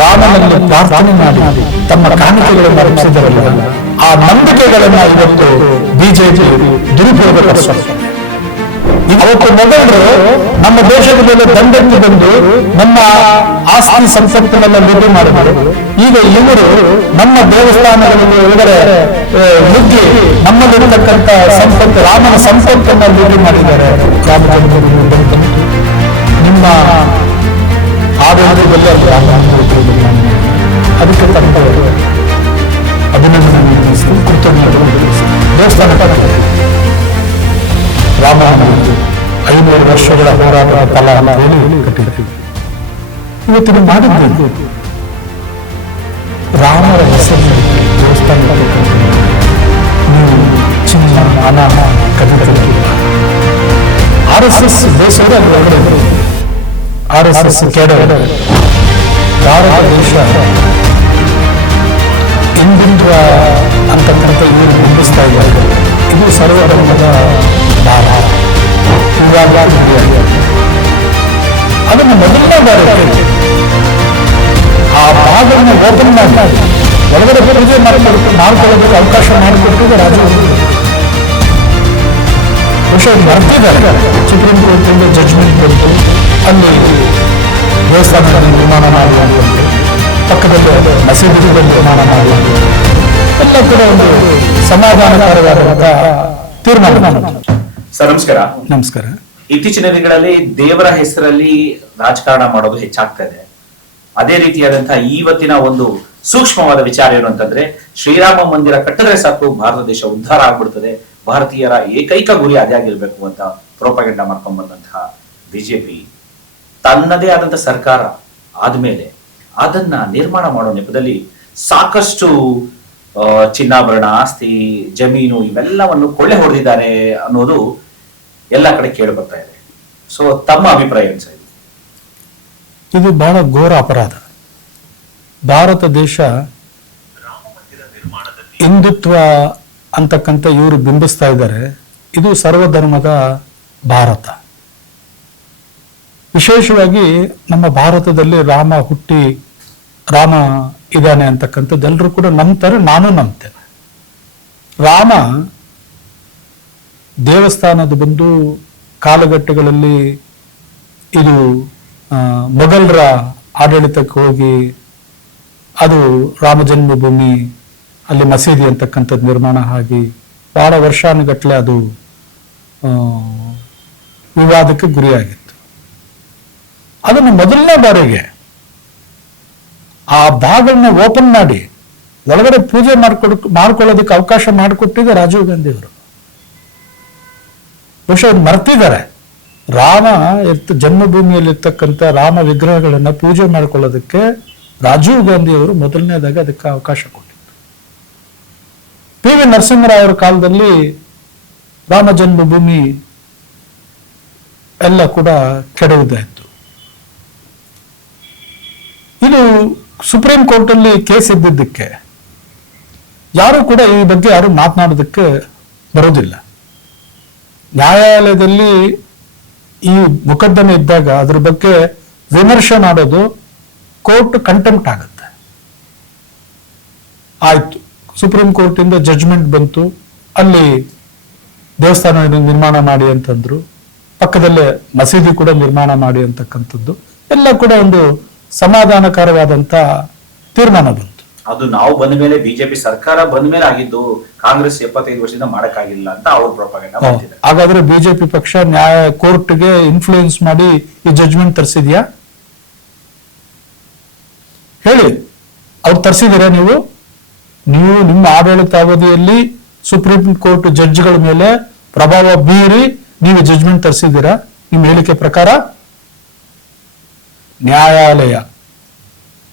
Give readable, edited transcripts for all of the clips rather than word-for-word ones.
ರಾಮನಲ್ಲಿ ಪ್ರಾರ್ಥನೆ ಮಾಡಿ ತಮ್ಮ ಕಾಣಿಕೆಗಳನ್ನು ಅರ್ಪಿಸಿದರಲ್ಲ, ಆ ನಂಬಿಕೆಗಳನ್ನ ಇವತ್ತು ಬಿಜೆಪಿ ದುರುಪಯೋಗಪಡಿಸುತ್ತೆ. ಅವತ್ತು ಮೊದಲು ನಮ್ಮ ದೇಶದ ಮೇಲೆ ದಂಡೆತ್ತಿ ಬಂದು ನಮ್ಮ ಆಸ್ತಿ ಸಂಪತ್ತಿನೆಲ್ಲ ಲೂಟಿ ಮಾಡಿದರು. ಈಗ ಇವರು ನಮ್ಮ ದೇವಸ್ಥಾನಗಳಲ್ಲಿ ಒಳಗಡೆ ನುಗ್ಗಿ ನಮ್ಮಲ್ಲಿರತಕ್ಕಂಥ ಸಂಪತ್ತು, ರಾಮನ ಸಂಪತ್ತನ್ನು ಲೂಟಿ ಮಾಡಿದ್ದಾರೆ. ನಿಮ್ಮ ಆಡಳಿತದಲ್ಲಿ ಅದಕ್ಕೆ ತಕ್ಕ ಅಭಿನಂದನೆ ಕೃತಜ್ಞತೆ. ದೇವಸ್ಥಾನ ರಾಮ 500 ವರ್ಷಗಳ ಹೋರಾಟದ ಫಲ ಅಂತ ಹೇಳಿ ಕಟ್ಟಿದ್ದೀವಿ. ಇವತ್ತಿನ ಮಾಡಿದ್ದು ರಾಮರ ಹೆಸರಿನಲ್ಲಿ ದೇವಸ್ಥಾನ ನೀವು ಚಿನ್ನ ಅನಾಮ ಕದಿತ RSS ದೇಶದ ಒಳಗಡೆ RSS ಕೆಡವಡೆ ಭಾರತ ದೇಶ ಹಿಂದುಳಿದ ಅಂತಕ್ಕಂಥ ಇವರು ಬಿಂಬಿಸ್ತಾ ಇದ್ದಾರೆ. ಇದು ಸರ್ವಧರ್ಮದ ಭಾರ. ಅದನ್ನು ಮೊದಲನೇ ಬಾರಿ ಆ ಭಾಗವನ್ನು ಓಪನ್ ಮಾಡಿ ಒಳಗಡೆ ಪೂಜೆ ಮಾಡ್ಕೊಳ್ಳೋದಕ್ಕೆ ಅವಕಾಶ ಮಾಡಿಕೊಟ್ಟಿದ್ದು ರಾಜು ಬಹುಶಃ ಬರ್ತಿದ್ದಾರೆ. ಸುಪ್ರೀಂ ಕೋರ್ಟಿಂದ ಜಡ್ಜ್ಮೆಂಟ್ ಕೊಟ್ಟು ಅಲ್ಲಿ ದೇವಸ್ಥಾನದಲ್ಲಿ ನಿರ್ಮಾಣ ಮಾಡುವಂಥದ್ದು, ಪಕ್ಕದಲ್ಲಿ ಮಸೀದಿಗಳು ನಿರ್ಮಾಣ ಮಾಡುವಂಥದ್ದು ಎಲ್ಲ ಕೂಡ ಒಂದು ಸಮಾಧಾನಕರವಾದಂತಹ ತೀರ್ಮಾನ. ಸರ್ ನಮಸ್ಕಾರ. ನಮಸ್ಕಾರ. ಇತ್ತೀಚಿನ ದಿನಗಳಲ್ಲಿ ದೇವರ ಹೆಸರಲ್ಲಿ ರಾಜಕಾರಣ ಮಾಡೋದು ಹೆಚ್ಚಾಗ್ತಾ ಇದೆ. ಅದೇ ರೀತಿಯಾದಂತಹ ಇವತ್ತಿನ ಒಂದು ಸೂಕ್ಷ್ಮವಾದ ವಿಚಾರ ಏನು ಅಂತಂದ್ರೆ, ಶ್ರೀರಾಮ ಮಂದಿರ ಕಟ್ಟಿದ್ರೆ ಸಾಕು ಭಾರತ ದೇಶ ಉದ್ಧಾರ ಆಗ್ಬಿಡ್ತದೆ, ಭಾರತೀಯರ ಏಕೈಕ ಗುರಿ ಅದೇ ಆಗಿರ್ಬೇಕು ಅಂತ ಪ್ರೋಪಗಂಡ ಮಾಡ್ಕೊಂಡ್ ಬಂದಂತಹ ಬಿಜೆಪಿ ತನ್ನದೇ ಆದಂತಹ ಸರ್ಕಾರ ಆದ್ಮೇಲೆ ಅದನ್ನ ನಿರ್ಮಾಣ ಮಾಡೋ ನೆಪದಲ್ಲಿ ಸಾಕಷ್ಟು ಚಿನ್ನಾಭರಣ, ಆಸ್ತಿ, ಜಮೀನು ಇವೆಲ್ಲವನ್ನು ಕೊಳ್ಳೆ ಹೊಡೆದಿದ್ದಾರೆ ಅನ್ನೋದು ಎಲ್ಲ ಕಡೆ ಕೇಳಿ ಬರ್ತಾ ಇದೆ. ಸೊ ತಮ್ಮ ಅಭಿಪ್ರಾಯ ಏನು ಸರ್? ಇದು ಬಹಳ ಘೋರ ಅಪರಾಧ. ಭಾರತ ದೇಶ ಹಿಂದುತ್ವ ಅಂತಕ್ಕಂಥ ಇವರು ಬಿಂಬಿಸ್ತಾ ಇದ್ದಾರೆ. ಇದು ಸರ್ವಧರ್ಮದ ಭಾರತ. ವಿಶೇಷವಾಗಿ ನಮ್ಮ ಭಾರತದಲ್ಲಿ ರಾಮ ಹುಟ್ಟಿ ರಾಮ ಇದ್ದಾನೆ ಅಂತಕ್ಕಂಥದ್ದು ಎಲ್ಲರೂ ಕೂಡ ನಂಬ್ತಾರೆ, ನಾನು ನಂಬ್ತೇನೆ. ರಾಮ ದೇವಸ್ಥಾನದ ಬಂದು ಕಾಲಘಟ್ಟಗಳಲ್ಲಿ ಇದು ಮೊಘಲರ ಆಡಳಿತಕ್ಕೆ ಹೋಗಿ ಅದು ರಾಮ ಜನ್ಮಭೂಮಿ ಅಲ್ಲಿ ಮಸೀದಿ ಅಂತಕ್ಕಂಥದ್ದು ನಿರ್ಮಾಣ ಆಗಿ ಬಹಳ ವರ್ಷಾನುಗಟ್ಟಲೆ ಅದು ವಿವಾದಕ್ಕೆ ಗುರಿಯಾಗಿತ್ತು. ಅದನ್ನು ಮೊದಲನೇ ಬಾರಿಗೆ ಆ ಭಾಗಗಳನ್ನ ಓಪನ್ ಮಾಡಿ ಒಳಗಡೆ ಪೂಜೆ ಮಾಡ್ಕೊಳ್ಳೋದಕ್ಕೆ ಅವಕಾಶ ಮಾಡಿಕೊಟ್ಟಿದ್ದೆ ರಾಜೀವ್ ಗಾಂಧಿ ಅವರು. ಬಹುಶಃ ಮರ್ತಿದ್ದಾರೆ. ರಾಮ ಜನ್ಮಭೂಮಿಯಲ್ಲಿರ್ತಕ್ಕಂಥ ರಾಮ ವಿಗ್ರಹಗಳನ್ನ ಪೂಜೆ ಮಾಡ್ಕೊಳ್ಳೋದಕ್ಕೆ ರಾಜೀವ್ ಗಾಂಧಿ ಅವರು ಮೊದಲನೇದಾಗಿ ಅದಕ್ಕೆ ಅವಕಾಶ ಕೊಟ್ಟಿದ್ರು. PV ನರಸಿಂಹರಾವ್ ಅವರ ಕಾಲದಲ್ಲಿ ರಾಮ ಜನ್ಮಭೂಮಿ ಎಲ್ಲ ಕೂಡ ಕೆಡವುದಾಯಿತು. ಇದು ಸುಪ್ರೀಂ ಕೋರ್ಟ್ ಅಲ್ಲಿ ಕೇಸ್ ಇದ್ದಿದ್ದಕ್ಕೆ ಯಾರು ಕೂಡ ಈ ಬಗ್ಗೆ ಯಾರು ಮಾತನಾಡೋದಕ್ಕೆ ಬರೋದಿಲ್ಲ. ನ್ಯಾಯಾಲಯದಲ್ಲಿ ಈ ಮೊಕದ್ದಮೆ ಇದ್ದಾಗ ಅದ್ರ ಬಗ್ಗೆ ವಿಮರ್ಶೆ ಮಾಡೋದು ಕೋರ್ಟ್ ಕಂಟೆಂಪ್ಟ್ ಆಗುತ್ತೆ. ಆಯ್ತು, ಸುಪ್ರೀಂ ಕೋರ್ಟ್ ಇಂದ ಜಡ್ಜ್ಮೆಂಟ್ ಬಂತು, ಅಲ್ಲಿ ದೇವಸ್ಥಾನ ನಿರ್ಮಾಣ ಮಾಡಿ ಅಂತಂದ್ರು, ಪಕ್ಕದಲ್ಲೇ ಮಸೀದಿ ಕೂಡ ನಿರ್ಮಾಣ ಮಾಡಿ ಅಂತಕ್ಕಂಥದ್ದು ಎಲ್ಲ ಕೂಡ ಒಂದು ಸಮಾಧಾನಕರವಾದಂತ ತೀರ್ಮಾನ ಬಂತು. ಅದು ನಾವು ಬಂದ ಮೇಲೆ ಬಿಜೆಪಿ ಸರ್ಕಾರ ಬಂದ ಮೇಲೆ ಆಗಿದ್ದು, ಕಾಂಗ್ರೆಸ್ 75 ವರ್ಷದಿಂದ ಮಾಡಕ್ಕಾಗಿಲ್ಲ ಅಂತ ಅವ್ರ ಪ್ರೋಪಗಂಡ ಮಾಡ್ತಿದ್ದಾರೆ. ಹಾಗಾದ್ರೆ ಬಿಜೆಪಿ ಪಕ್ಷ ಕೋರ್ಟ್ಗೆ ಇನ್ಫ್ಲೂಯೆನ್ಸ್ ಮಾಡಿ ಈ ಜಡ್ಜ್ಮೆಂಟ್ ತರಿಸಿದ್ಯಾ ಹೇಳಿ? ಅವ್ರು ತರಿಸಿದಿರಾ? ನೀವು ನಿಮ್ಮ ಆಡಳಿತ ಅವಧಿಯಲ್ಲಿ ಸುಪ್ರೀಂ ಕೋರ್ಟ್ ಜಡ್ಜ್ಗಳ ಮೇಲೆ ಪ್ರಭಾವ ಬೀರಿ ನೀವು ಜಡ್ಜ್ಮೆಂಟ್ ತರಿಸಿದ್ದೀರಾ? ನಿಮ್ಮ ಹೇಳಿಕೆ ಪ್ರಕಾರ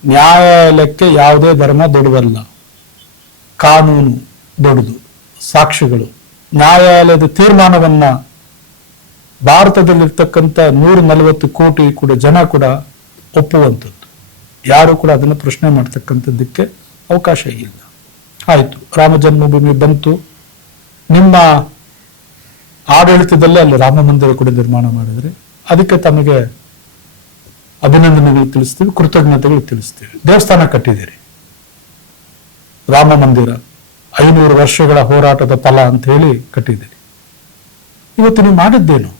ನ್ಯಾಯಾಲಯಕ್ಕೆ ಯಾವುದೇ ಧರ್ಮ ದೊಡ್ಡದಲ್ಲ, ಕಾನೂನು ದೊಡ್ಡದು, ಸಾಕ್ಷಿಗಳು. ನ್ಯಾಯಾಲಯದ ತೀರ್ಮಾನವನ್ನ ಭಾರತದಲ್ಲಿರ್ತಕ್ಕಂಥ 140 ಕೋಟಿ ಕೂಡ ಜನ ಕೂಡ ಒಪ್ಪುವಂಥದ್ದು. ಯಾರು ಕೂಡ ಅದನ್ನು ಪ್ರಶ್ನೆ ಮಾಡ್ತಕ್ಕಂಥದ್ದಕ್ಕೆ ಅವಕಾಶ ಇಲ್ಲ. ಆಯ್ತು, ರಾಮ ಜನ್ಮಭೂಮಿ ಬಂತು, ನಿಮ್ಮ ಆಡಳಿತದಲ್ಲೇ ಅಲ್ಲಿ ರಾಮ ಮಂದಿರ ಕೂಡ ನಿರ್ಮಾಣ ಮಾಡಿದ್ರೆ ಅದಕ್ಕೆ ತಮಗೆ ಅಭಿನಂದನೆಗಳು ತಿಳಿಸ್ತೀವಿ, ಕೃತಜ್ಞತೆಗಳು ತಿಳಿಸ್ತೀವಿ. ದೇವಸ್ಥಾನ ಕಟ್ಟಿದ್ದೀರಿ, ರಾಮ ಮಂದಿರ 500 ವರ್ಷಗಳ ಹೋರಾಟದ ಫಲ ಅಂತ ಹೇಳಿ ಕಟ್ಟಿದ್ದೀರಿ. ಇವತ್ತು ನೀವು ಮಾಡಿದ್ದೇನು?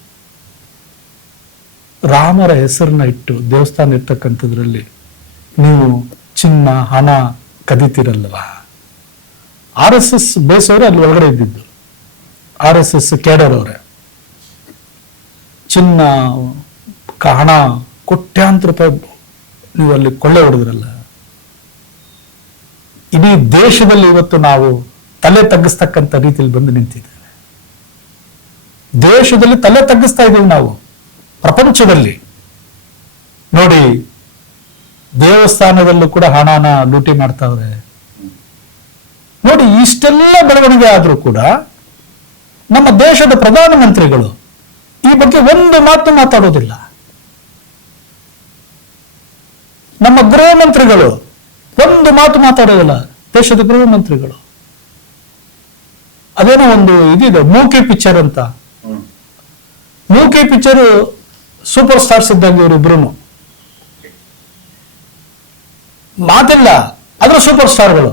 ರಾಮರ ಹೆಸರನ್ನ ಇಟ್ಟು ದೇವಸ್ಥಾನ ಇರ್ತಕ್ಕಂಥದ್ರಲ್ಲಿ ನೀವು ಚಿನ್ನ ಹಣ ಕದಿತೀರಲ್ವಾ? RSS ಬೇಸವರೇ ಅಲ್ಲಿ ಒಳಗಡೆ ಇದ್ದಿದ್ದು, RSS ಕೇಡರ್ ಅವರೇ. ಚಿನ್ನ ಹಣ ಕೋಟ್ಯಾಂತರ ರೂಪಾಯಿ ನೀವು ಅಲ್ಲಿ ಕೊಳ್ಳೆ ಹೊಡೆದ್ರಲ್ಲ. ಇಡೀ ದೇಶದಲ್ಲಿ ಇವತ್ತು ನಾವು ತಲೆ ತಗ್ಗಿಸ್ತಕ್ಕಂಥ ರೀತಿಯಲ್ಲಿ ಬಂದು ನಿಂತಿದ್ದೇವೆ. ದೇಶದಲ್ಲಿ ತಲೆ ತಗ್ಗಿಸ್ತಾ ಇದ್ದೀವಿ ನಾವು, ಪ್ರಪಂಚದಲ್ಲಿ. ನೋಡಿ, ದೇವಸ್ಥಾನದಲ್ಲೂ ಕೂಡ ಹಣನ ಲೂಟಿ ಮಾಡ್ತಾವ್ರೆ. ನೋಡಿ, ಇಷ್ಟೆಲ್ಲ ಬೆಳವಣಿಗೆ ಆದ್ರೂ ಕೂಡ ನಮ್ಮ ದೇಶದ ಪ್ರಧಾನಮಂತ್ರಿಗಳು ಈ ಬಗ್ಗೆ ಒಂದು ಮಾತು ಮಾತಾಡೋದಿಲ್ಲ. ನಮ್ಮ ಗೃಹ ಮಂತ್ರಿಗಳು ಒಂದು ಮಾತು ಮಾತಾಡೋದಿಲ್ಲ. ದೇಶದ ಗೃಹ ಮಂತ್ರಿಗಳು ಅದೇನೋ ಒಂದು ಇದಿದೆ, ಮೂಕಿ ಪಿಕ್ಚರ್ ಅಂತ. ಮೂಕಿ ಪಿಕ್ಚರ್ ಸೂಪರ್ ಸ್ಟಾರ್ಸ್ ಇದ್ದಂಗೆ ಇವರಿಬ್ರು, ಮಾತಿಲ್ಲ, ಅದ್ರ ಸೂಪರ್ ಸ್ಟಾರ್ಗಳು.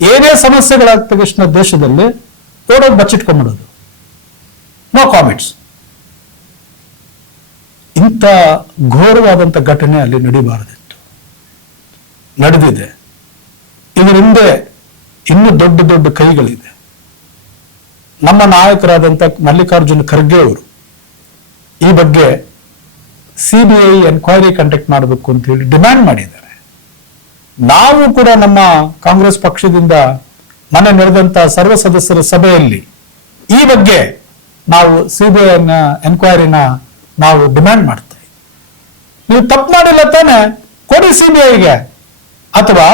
ಏನೇ ಸಮಸ್ಯೆಗಳಾದ ತಕ್ಷಣ ದೇಶದಲ್ಲಿ ಓಡೋದು ಬಚ್ಚಿಟ್ಕೊಂಡ್ಬಿಡೋದು, ನೋ ಕಾಮೆಂಟ್ಸ್. ಇಂಥ ಘೋರವಾದಂಥ ಘಟನೆ ಅಲ್ಲಿ ನಡೀಬಾರದಿತ್ತು, ನಡೆದಿದೆ. ಇದರ ಹಿಂದೆ ಇನ್ನೂ ದೊಡ್ಡ ದೊಡ್ಡ ಕೈಗಳಿದೆ. ನಮ್ಮ ನಾಯಕರಾದಂಥ ಮಲ್ಲಿಕಾರ್ಜುನ ಖರ್ಗೆ ಅವರು ಈ ಬಗ್ಗೆ CBI ಎನ್ಕ್ವೈರಿ ಕಂಡಕ್ಟ್ ಮಾಡಬೇಕು ಅಂತ ಹೇಳಿ ಡಿಮ್ಯಾಂಡ್ ಮಾಡಿದ್ದಾರೆ. ನಾವು ಕೂಡ ನಮ್ಮ ಕಾಂಗ್ರೆಸ್ ಪಕ್ಷದಿಂದ ಮೊನ್ನೆ ನಡೆದಂತ ಸರ್ವ ಸದಸ್ಯರ ಸಭೆಯಲ್ಲಿ ಈ ಬಗ್ಗೆ ನಾವು CBI ಎನ್ಕ್ವೈರಿನ ನಾವು ಡಿಮ್ಯಾಂಡ್ ಮಾಡ್ತಾ ಇದ್ದೀವಿ. ನೀವು ತಪ್ಪು ಮಾಡಿಲ್ಲ ತಾನೆ, ಕೊಡಿ CBIಗೆ, ಅಥವಾ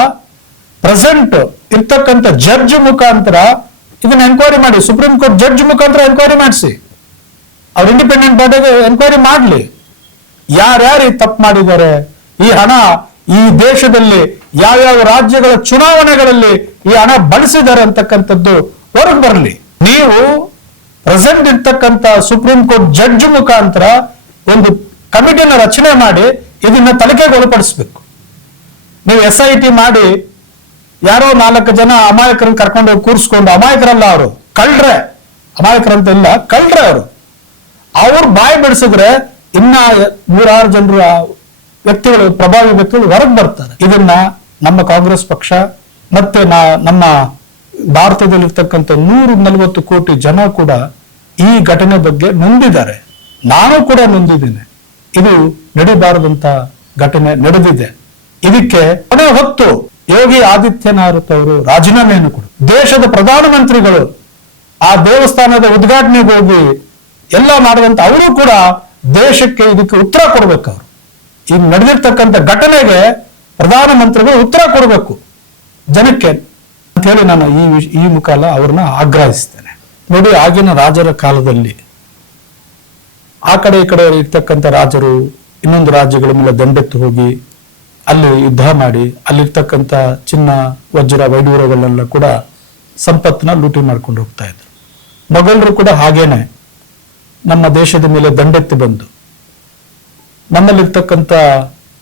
ಪ್ರೆಸೆಂಟ್ ಇರ್ತಕ್ಕಂಥ ಜಡ್ಜ್ ಮುಖಾಂತರ ಇದನ್ನ ಎನ್ಕ್ವೈರಿ ಮಾಡಿ. ಸುಪ್ರೀಂ ಕೋರ್ಟ್ ಜಡ್ಜ್ ಮುಖಾಂತರ ಎನ್ಕ್ವೈರಿ ಮಾಡಿಸಿ, ಅವ್ರು ಇಂಡಿಪೆಂಡೆಂಟ್ ಬಾಡಿಗೆ ಎನ್ಕ್ವೈರಿ ಮಾಡಲಿ. ಯಾರ್ಯಾರು ತಪ್ಪು ಮಾಡಿದ್ದಾರೆ, ಈ ಹಣ ಈ ದೇಶದಲ್ಲಿ ಯಾವ್ಯಾವ ರಾಜ್ಯಗಳ ಚುನಾವಣೆಗಳಲ್ಲಿ ಈ ಹಣ ಬಳಸಿದ್ದಾರೆ ಅಂತಕ್ಕಂಥದ್ದು ಹೊರಗೆ ಬರಲಿ. ನೀವು ಪ್ರೆಸೆಂಟ್ ಇರ್ತಕ್ಕಂಥ ಸುಪ್ರೀಂ ಕೋರ್ಟ್ ಜಡ್ಜ್ ಮುಖಾಂತರ ಒಂದು ಕಮಿಟಿಯನ್ನು ರಚನೆ ಮಾಡಿ ಇದನ್ನ ತನಿಖೆಗೆ ಒಳಪಡಿಸಬೇಕು. ನೀವು SIT ಮಾಡಿ ಯಾರೋ 4 ಜನ ಅಮಾಯಕರನ್ನು ಕರ್ಕೊಂಡು ಹೋಗಿ ಕೂರಿಸ್ಕೊಂಡು, ಅಮಾಯಕರಲ್ಲ ಅವರು, ಕಳ್ರೆ, ಅಮಾಯಕರಂತ ಇಲ್ಲ, ಕಳ್ರೆ ಅವ್ರು ಬಾಯಿ ಬಿಡಿಸಿದ್ರೆ ಇನ್ನ 106 ಜನರು ವ್ಯಕ್ತಿಗಳು, ಪ್ರಭಾವಿ ವ್ಯಕ್ತಿಗಳು ಹೊರಗೆ ಬರ್ತಾರೆ. ಇದನ್ನ ನಮ್ಮ ಕಾಂಗ್ರೆಸ್ ಪಕ್ಷ ಮತ್ತೆ ನಮ್ಮ ಭಾರತದಲ್ಲಿರ್ತಕ್ಕಂಥ 140 ಕೋಟಿ ಜನ ಕೂಡ ಈ ಘಟನೆ ಬಗ್ಗೆ ನೊಂದಿದ್ದಾರೆ. ನಾನು ಕೂಡ ನೊಂದಿದ್ದೇನೆ. ಇದು ನಡೀಬಾರದಂತ ಘಟನೆ ನಡೆದಿದೆ. ಇದಕ್ಕೆ ಕೊನೆ ಹೊತ್ತು ಯೋಗಿ ಆದಿತ್ಯನಾಥ್ ಅವರು ರಾಜೀನಾಮೆಯನ್ನು ಕೊಡು. ದೇಶದ ಪ್ರಧಾನಮಂತ್ರಿಗಳು ಆ ದೇವಸ್ಥಾನದ ಉದ್ಘಾಟನೆಗೆ ಹೋಗಿ ಎಲ್ಲ ಮಾಡಿದಂತ ಅವರು ಕೂಡ ದೇಶಕ್ಕೆ ಇದಕ್ಕೆ ಉತ್ತರ ಕೊಡ್ಬೇಕು. ಅವರು ಈಗ ನಡೆದಿರ್ತಕ್ಕಂಥ ಘಟನೆಗೆ ಪ್ರಧಾನಮಂತ್ರಿಗಳು ಉತ್ತರ ಕೊಡಬೇಕು ಜನಕ್ಕೆ ಅಂತ ಹೇಳಿ ನಾನು ಈ ಮುಖಾಲ ಅವ್ರನ್ನ ಆಗ್ರಹಿಸ್ತೇನೆ. ನೋಡಿ, ಆಗಿನ ರಾಜರ ಕಾಲದಲ್ಲಿ ಆ ಕಡೆ ಈ ಕಡೆ ಇರ್ತಕ್ಕಂಥ ರಾಜರು ಇನ್ನೊಂದು ರಾಜ್ಯಗಳ ಮೇಲೆ ದಂಡೆತ್ತು ಹೋಗಿ ಅಲ್ಲಿ ಯುದ್ಧ ಮಾಡಿ ಅಲ್ಲಿರ್ತಕ್ಕಂಥ ಚಿನ್ನ ವಜ್ರ ವೈಡೂರ್ಯಗಳನ್ನೆಲ್ಲ ಕೂಡ ಸಂಪತ್ತನ್ನ ಲೂಟಿ ಮಾಡ್ಕೊಂಡು ಹೋಗ್ತಾ ಇದ್ರು. ಮೊಘಲರು ಕೂಡ ಹಾಗೇನೆ ನಮ್ಮ ದೇಶದ ಮೇಲೆ ದಂಡೆತ್ತಿ ಬಂದು ನಮ್ಮಲ್ಲಿರ್ತಕ್ಕಂಥ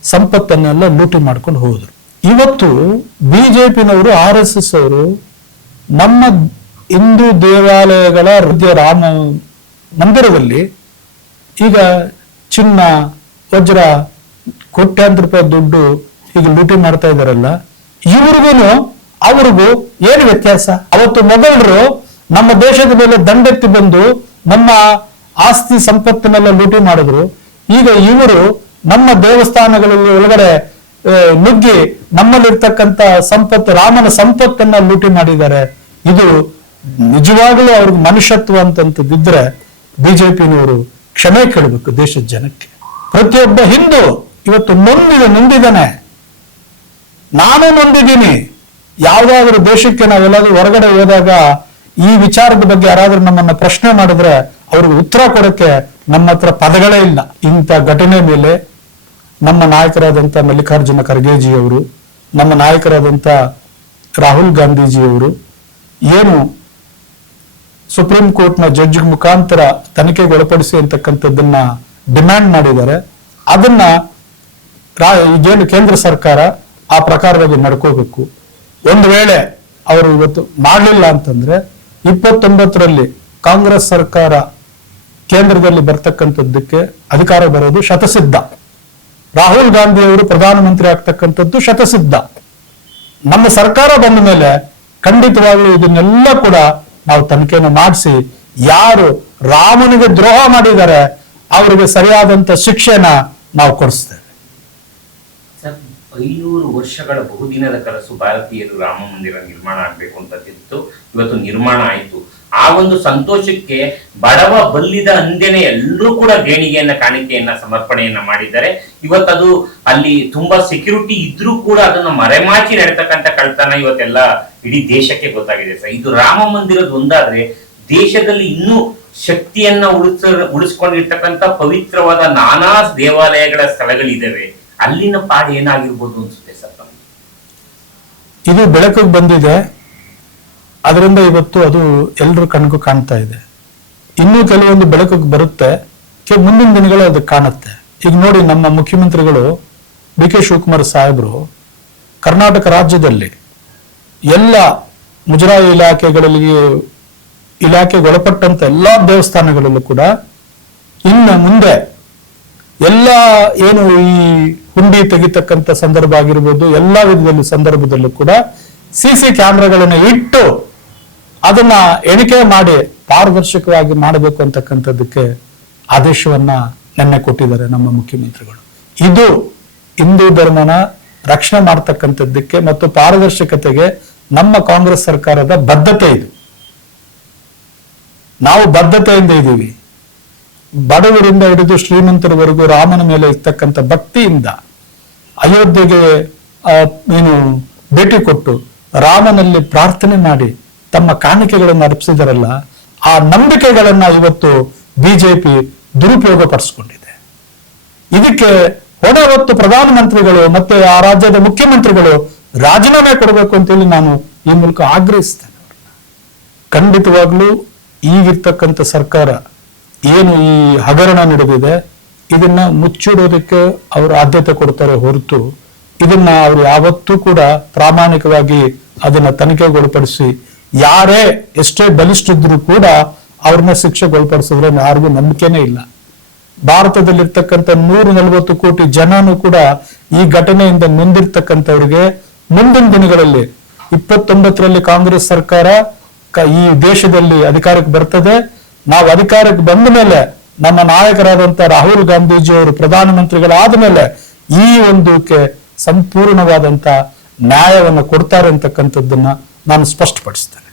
ಸಂಪತ್ತನ್ನೆಲ್ಲ ಲೂಟಿ ಮಾಡ್ಕೊಂಡು ಹೋದ್ರು. ಇವತ್ತು BJPನವರು, RSS ಅವರು ನಮ್ಮ ಹಿಂದೂ ದೇವಾಲಯಗಳ ರಾಮ ಮಂದಿರದಲ್ಲಿ ಈಗ ಚಿನ್ನ ವಜ್ರ ಕೋಟ್ಯಾಂತರ ರೂಪಾಯಿ ದುಡ್ಡು ಹೀಗೆ ಲೂಟಿ ಮಾಡ್ತಾ ಇದಾರಲ್ಲ, ಇವ್ರಿಗೂ ಅವ್ರಿಗೂ ಏನು ವ್ಯತ್ಯಾಸ? ಅವತ್ತು ಮೊಘಲರು ನಮ್ಮ ದೇಶದ ಮೇಲೆ ದಂಡೆತ್ತಿ ಬಂದು ನಮ್ಮ ಆಸ್ತಿ ಸಂಪತ್ತಿನೆಲ್ಲ ಲೂಟಿ ಮಾಡಿದ್ರು. ಈಗ ಇವರು ನಮ್ಮ ದೇವಸ್ಥಾನಗಳಲ್ಲಿ ಒಳಗಡೆ ನುಗ್ಗಿ ನಮ್ಮಲ್ಲಿರ್ತಕ್ಕಂಥ ಸಂಪತ್ತು, ರಾಮನ ಸಂಪತ್ತನ್ನ ಲೂಟಿ ಮಾಡಿದ್ದಾರೆ. ಇದು ನಿಜವಾಗಲೂ ಅವ್ರಿಗೆ ಮನುಷ್ಯತ್ವ ಅಂತಂತದಿದ್ರೆ BJPನವರು ಕ್ಷಮೆ ಕೇಳಬೇಕು ದೇಶದ ಜನಕ್ಕೆ. ಪ್ರತಿಯೊಬ್ಬ ಹಿಂದೂ ಇವತ್ತು ನೊಂದಿದ್ದಾನೆ. ನಾನು ನೊಂದಿದ್ದೀನಿ. ಯಾವ್ದಾದ್ರು ದೇಶಕ್ಕೆ ನಾವೆಲ್ಲಾದ್ರೂ ಹೊರಗಡೆ ಹೋದಾಗ ಈ ವಿಚಾರದ ಬಗ್ಗೆ ಯಾರಾದ್ರೂ ನಮ್ಮನ್ನ ಪ್ರಶ್ನೆ ಮಾಡಿದ್ರೆ ಅವ್ರಿಗೆ ಉತ್ತರ ಕೊಡಕ್ಕೆ ನಮ್ಮ ಹತ್ರ ಪದಗಳೇ ಇಲ್ಲ. ಇಂಥ ಘಟನೆ ಮೇಲೆ ನಮ್ಮ ನಾಯಕರಾದಂಥ ಮಲ್ಲಿಕಾರ್ಜುನ ಖರ್ಗೆಜಿ ಅವರು, ನಮ್ಮ ನಾಯಕರಾದಂಥ ರಾಹುಲ್ ಗಾಂಧೀಜಿಯವರು ಏನು ಸುಪ್ರೀಂ ಕೋರ್ಟ್ನ ಜಡ್ಜ್ ಮುಖಾಂತರ ತನಿಖೆಗೆ ಒಳಪಡಿಸಿ ಅಂತಕ್ಕಂಥದ್ದನ್ನ ಡಿಮ್ಯಾಂಡ್ ಮಾಡಿದ್ದಾರೆ. ಅದನ್ನ ಈಗೇನು ಕೇಂದ್ರ ಸರ್ಕಾರ ಆ ಪ್ರಕಾರವಾಗಿ ನಡ್ಕೋಬೇಕು. ಒಂದು ವೇಳೆ ಅವರು ಇವತ್ತು ಮಾಡಲಿಲ್ಲ ಅಂತಂದ್ರೆ 29ರಲ್ಲಿ ಕಾಂಗ್ರೆಸ್ ಸರ್ಕಾರ ಕೇಂದ್ರದಲ್ಲಿ ಬರ್ತಕ್ಕಂಥದ್ದಕ್ಕೆ ಅಧಿಕಾರ ಬರೋದು ಶತಸಿದ್ಧ. ರಾಹುಲ್ ಗಾಂಧಿ ಅವರು ಪ್ರಧಾನಮಂತ್ರಿ ಆಗ್ತಕ್ಕಂಥದ್ದು ಶತಸಿದ್ಧ. ನಮ್ಮ ಸರ್ಕಾರ ಬಂದ ಮೇಲೆ ಖಂಡಿತವಾಗ್ಲೂ ಇದನ್ನೆಲ್ಲ ಕೂಡ ನಾವು ತನಿಖೆಯನ್ನು ಮಾಡಿಸಿ ಯಾರು ರಾಮನಿಗೆ ದ್ರೋಹ ಮಾಡಿದ್ದಾರೆ ಅವರಿಗೆ ಸರಿಯಾದಂತ ಶಿಕ್ಷೆನ ನಾವು ಕೊಡಿಸ್ತೇವೆ. ಸರ್, 500 ವರ್ಷಗಳ ಬಹುದಿನದ ಕನಸು ಭಾರತೀಯರು ರಾಮ ಮಂದಿರ ನಿರ್ಮಾಣ ಆಗ್ಬೇಕು ಅಂತದ್ದು ಇವತ್ತು ನಿರ್ಮಾಣ ಆಯ್ತು. ಆ ಒಂದು ಸಂತೋಷಕ್ಕೆ ಬಡವ ಬಲ್ಲಿದ ಅಂದೇನೆ ಎಲ್ಲರೂ ಕೂಡ ದೇಣಿಗೆಯನ್ನ ಕಾಣಿಕೆಯನ್ನ ಸಮರ್ಪಣೆಯನ್ನ ಮಾಡಿದ್ದಾರೆ. ಇವತ್ತದು ಅಲ್ಲಿ ತುಂಬಾ ಸೆಕ್ಯೂರಿಟಿ ಇದ್ರೂ ಕೂಡ ಅದನ್ನ ಮರೆಮಾಚಿ ನಡೀತಕ್ಕಂಥ ಕಳ್ತನ ಇವತ್ತೆಲ್ಲ ಇಡೀ ದೇಶಕ್ಕೆ ಗೊತ್ತಾಗಿದೆ ಸರ್. ಇದು ರಾಮ ಮಂದಿರದ ಒಂದಾದ್ರೆ ದೇಶದಲ್ಲಿ ಇನ್ನೂ ಶಕ್ತಿಯನ್ನ ಉಳಿಸ್ಕೊಂಡಿರ್ತಕ್ಕಂಥ ಪವಿತ್ರವಾದ ನಾನಾ ದೇವಾಲಯಗಳ ಸ್ಥಳಗಳಿದ್ದಾವೆ. ಅಲ್ಲಿನ ಪಾಡು ಏನಾಗಿರ್ಬೋದು ಅನ್ಸುತ್ತೆ ಸರ್ ನಮ್ಗೆ? ಇದು ಬೆಳಕಿಗೆ ಬಂದಿದೆ, ಅದರಿಂದ ಇವತ್ತು ಅದು ಎಲ್ಲರ ಕಣ್ಗೂ ಕಾಣ್ತಾ ಇದೆ. ಇನ್ನೂ ಕೆಲವೊಂದು ಬೆಳಕಿಗೆ ಬರುತ್ತೆ, ಮುಂದಿನ ದಿನಗಳು ಅದು ಕಾಣುತ್ತೆ. ಈಗ ನೋಡಿ, ನಮ್ಮ ಮುಖ್ಯಮಂತ್ರಿಗಳು ಡಿ ಕೆ ಶಿವಕುಮಾರ್ ಸಾಹೇಬರು ಕರ್ನಾಟಕ ರಾಜ್ಯದಲ್ಲಿ ಎಲ್ಲ ಮುಜರಾಯಿ ಇಲಾಖೆಗೆ ಒಳಪಟ್ಟಂತ ಎಲ್ಲಾ ದೇವಸ್ಥಾನಗಳಲ್ಲೂ ಕೂಡ ಇನ್ನು ಮುಂದೆ ಎಲ್ಲ ಏನು ಈ ಹುಂಡಿ ತೆಗಿತಕ್ಕಂಥ ಸಂದರ್ಭ ಆಗಿರ್ಬೋದು, ಎಲ್ಲಾ ವಿಧದಲ್ಲಿ ಸಂದರ್ಭದಲ್ಲೂ ಕೂಡ ಸಿಸಿ ಕ್ಯಾಮೆರಾಗಳನ್ನು ಇಟ್ಟು ಅದನ್ನ ಎಣಿಕೆ ಮಾಡಿ ಪಾರದರ್ಶಕವಾಗಿ ಮಾಡಬೇಕು ಅಂತಕ್ಕಂಥದ್ದಕ್ಕೆ ಆದೇಶವನ್ನ ನಿನ್ನೆ ಕೊಟ್ಟಿದ್ದಾರೆ ನಮ್ಮ ಮುಖ್ಯಮಂತ್ರಿಗಳು. ಇದು ಹಿಂದೂ ಧರ್ಮನ ರಕ್ಷಣೆ ಮಾಡ್ತಕ್ಕಂಥದ್ದಕ್ಕೆ ಮತ್ತು ಪಾರದರ್ಶಕತೆಗೆ ನಮ್ಮ ಕಾಂಗ್ರೆಸ್ ಸರ್ಕಾರದ ಬದ್ಧತೆ ಇದು. ನಾವು ಬದ್ಧತೆಯಿಂದ ಇದ್ದೀವಿ. ಬಡವರಿಂದ ಹಿಡಿದು ಶ್ರೀಮಂತರವರೆಗೂ ರಾಮನ ಮೇಲೆ ಇರ್ತಕ್ಕಂಥ ಭಕ್ತಿಯಿಂದ ಅಯೋಧ್ಯೆಗೆ ಏನು ಭೇಟಿ ಕೊಟ್ಟು ರಾಮನಲ್ಲಿ ಪ್ರಾರ್ಥನೆ ಮಾಡಿ ತಮ್ಮ ಕಾಣಿಕೆಗಳನ್ನು ಅರ್ಪಿಸಿದರಲ್ಲ, ಆ ನಂಬಿಕೆಗಳನ್ನ ಇವತ್ತು ಬಿಜೆಪಿ ದುರುಪಯೋಗ ಪಡಿಸ್ಕೊಂಡಿದೆ. ಇದಕ್ಕೆ ಹೊಣೆ ಹೊತ್ತು ಪ್ರಧಾನಮಂತ್ರಿಗಳು ಮತ್ತೆ ಆ ರಾಜ್ಯದ ಮುಖ್ಯಮಂತ್ರಿಗಳು ರಾಜೀನಾಮೆ ಕೊಡಬೇಕು ಅಂತೇಳಿ ನಾನು ಈ ಮೂಲಕ ಆಗ್ರಹಿಸ್ತೇನೆ. ಖಂಡಿತವಾಗ್ಲೂ ಈಗಿರ್ತಕ್ಕಂಥ ಸರ್ಕಾರ ಏನು ಈ ಹಗರಣ ನಡೆದಿದೆ ಇದನ್ನ ಮುಚ್ಚಿಡೋದಕ್ಕೆ ಅವರು ಆದ್ಯತೆ ಕೊಡ್ತಾರೆ ಹೊರತು ಇದನ್ನ ಅವರು ಯಾವತ್ತೂ ಕೂಡ ಪ್ರಾಮಾಣಿಕವಾಗಿ ಅದನ್ನ ತನಿಖೆಗೊಳಪಡಿಸಿ ಯಾರೇ ಎಷ್ಟೇ ಬಲಿಷ್ಠಿದ್ರು ಕೂಡ ಅವ್ರನ್ನ ಶಿಕ್ಷೆಗೊಳಪಡಿಸಿದ್ರೆ ಯಾರಿಗೂ ನಂಬಿಕೆನೇ ಇಲ್ಲ. ಭಾರತದಲ್ಲಿರ್ತಕ್ಕಂಥ 140 ಕೋಟಿ ಜನನು ಕೂಡ ಈ ಘಟನೆಯಿಂದ ನೊಂದಿರ್ತಕ್ಕಂಥವ್ರಿಗೆ ಮುಂದಿನ ದಿನಗಳಲ್ಲಿ 29ರಲ್ಲಿ ಕಾಂಗ್ರೆಸ್ ಸರ್ಕಾರ ಈ ದೇಶದಲ್ಲಿ ಅಧಿಕಾರಕ್ಕೆ ಬರ್ತದೆ. ನಾವು ಅಧಿಕಾರಕ್ಕೆ ಬಂದ ಮೇಲೆ ನಮ್ಮ ನಾಯಕರಾದಂತ ರಾಹುಲ್ ಗಾಂಧೀಜಿ ಅವರು ಪ್ರಧಾನಮಂತ್ರಿಗಳಾದ ಮೇಲೆ ಈ ಒಂದಕ್ಕೆ ಸಂಪೂರ್ಣವಾದಂತ ನ್ಯಾಯವನ್ನು ಕೊಡ್ತಾರೆ ಅಂತಕ್ಕಂಥದ್ದನ್ನ ನಾನು ಸ್ಪಷ್ಟಪಡಿಸ್ತೇನೆ.